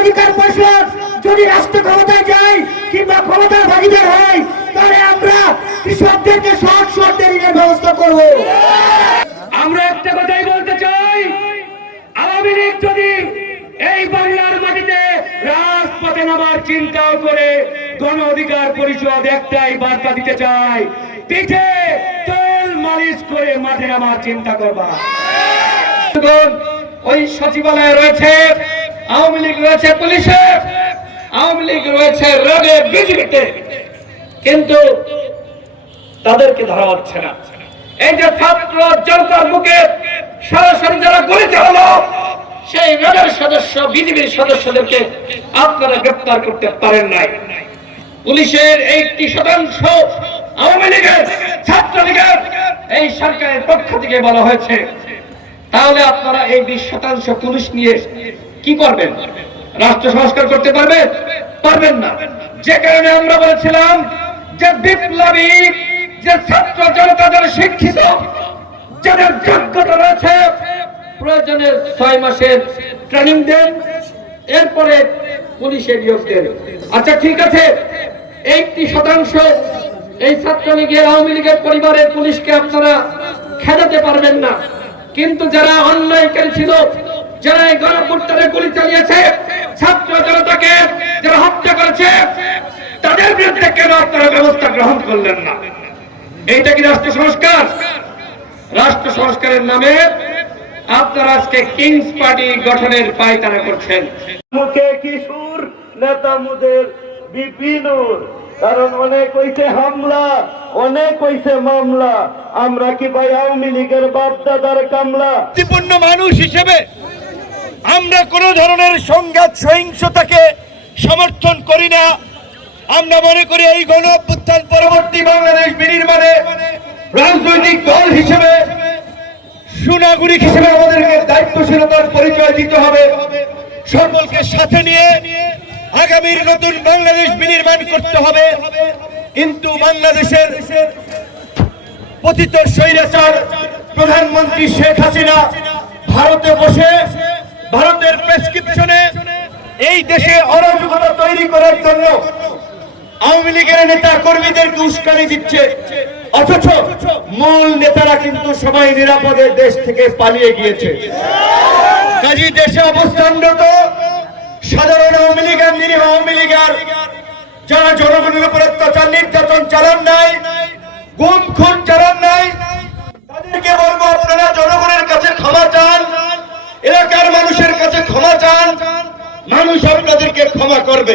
অধিকার পরিষদ যদি রাষ্ট্র ক্ষমতায় যায় কিংবা ক্ষমতার ভাগিদার হয়, তাহলে আমরা কৃষকদেরকে সহজ শর্তে ঋণের ব্যবস্থা করব। আমরা একটা কথাই বলতে চাই, আওয়ামী লীগ যদি এই বাংলার মাটিতে রাজপথে নামার চিন্তাও করে গণ অধিকার পরিষদ একটাই বার্তা দিতে চায়, পিঠে তেল মালিশ করে মাঠে নামার চিন্তা করবা। ওই সচিবালয়ে রয়েছে রয়েছে পুলিশে। আওয়ামী লীগ রয়েছে রোগে বিজেপিতে কিন্তু তাদেরকে ধরা হচ্ছে না। এই যে ছাত্র জনতার মুখে সরাসরি যারা গুলি চালালো সেই রেলের সদস্য, বিজেপির সদস্যদেরকে আপনারা গ্রেপ্তার করতে পারেন নাই। পুলিশের এইটি শতাংশ আওয়ামী লীগের ছাত্রলীগের এই সরকারের পক্ষ থেকে বলা হয়েছে। তাহলে আপনারা এই বিশ শতাংশ পুলিশ নিয়ে কি করবেন? রাষ্ট্র সংস্কার করতে পারবেন পারবেন না। যে কারণে আমরা বলেছিলাম যে বিপ্লবী, যে ছাত্র জনতা যারা শিক্ষিত, যাদের যোগ্যতা রয়েছে, প্রয়োজনে ছয় মাসের ট্রেনিং দেন, এরপরে পুলিশে নিয়োগ দেন। আচ্ছা ঠিক আছে। এইটি শতাংশ এই ছাত্রলীগের, আওয়ামী লীগের পরিবারের পুলিশকে আপনারা খেদাতে পারবেন না। কিন্তু যারা অন্যায়কারী ছিল যারা এই গণপুত্তরে গুলি চালিয়েছে ছাত্র জনতাকে যারা হত্যা করেছে তাদের বিরুদ্ধে কেন আপনারা ব্যবস্থা গ্রহণ করলেন না? এইটা কি রাষ্ট্র সংস্কার? রাষ্ট্র সংস্কারের নামে আপনারা আজকে কিংস পার্টি গঠনের পায়তারা করছেন। মুখে কিশোর নেতা মুদের বিপিনুর কারণ অনেক হইছে হামলা অনেক হইছে মামলা। আমরা কি ভাই আওয়ামী লীগের বাপ দাদার কামলা মানুষ হিসেবে আমরা কোন ধরনের সংঘাত, সহিংসতাকে সমর্থন করি না। আমরা মনে করি এই গণ অভ্যুত্থান পরবর্তী বাংলাদেশ বিনির্মাণে রাজনৈতিক দল হিসেবে, সুনাগরিক হিসেবে আমাদেরকে দায়িত্বশীলতার পরিচয় দিতে হবে। সকলকে সাথে নিয়ে আগামীর নতুন বাংলাদেশ বিনির্মাণ করতে হবে। কিন্তু বাংলাদেশের পতিত স্বৈরাচার প্রধানমন্ত্রী শেখ হাসিনা ভারতে বসে এই দেশে অরাজকতা তৈরি করার জন্য আওয়ামী লীগের নেতা কর্মীদেরকে উস্কানি দিচ্ছে। অথচ মূল নেতারা কিন্তু সবাই নিরাপদে দেশ থেকে পালিয়ে গিয়েছে। কাজী দেশে অবস্থানরত সাধারণ আওয়ামী লীগের নিরীহ আওয়ামী লীগের যারা জনগণের উপর অত্যাচার, নির্যাতন চালান নাই, গুম, খুন চালান নাই তাদেরকে বলব আপনারা জনগণের কাছে ক্ষমা চান এলাকার মানুষের কাছে ক্ষমা চান মানুষ আপনাদেরকে ক্ষমা করবে।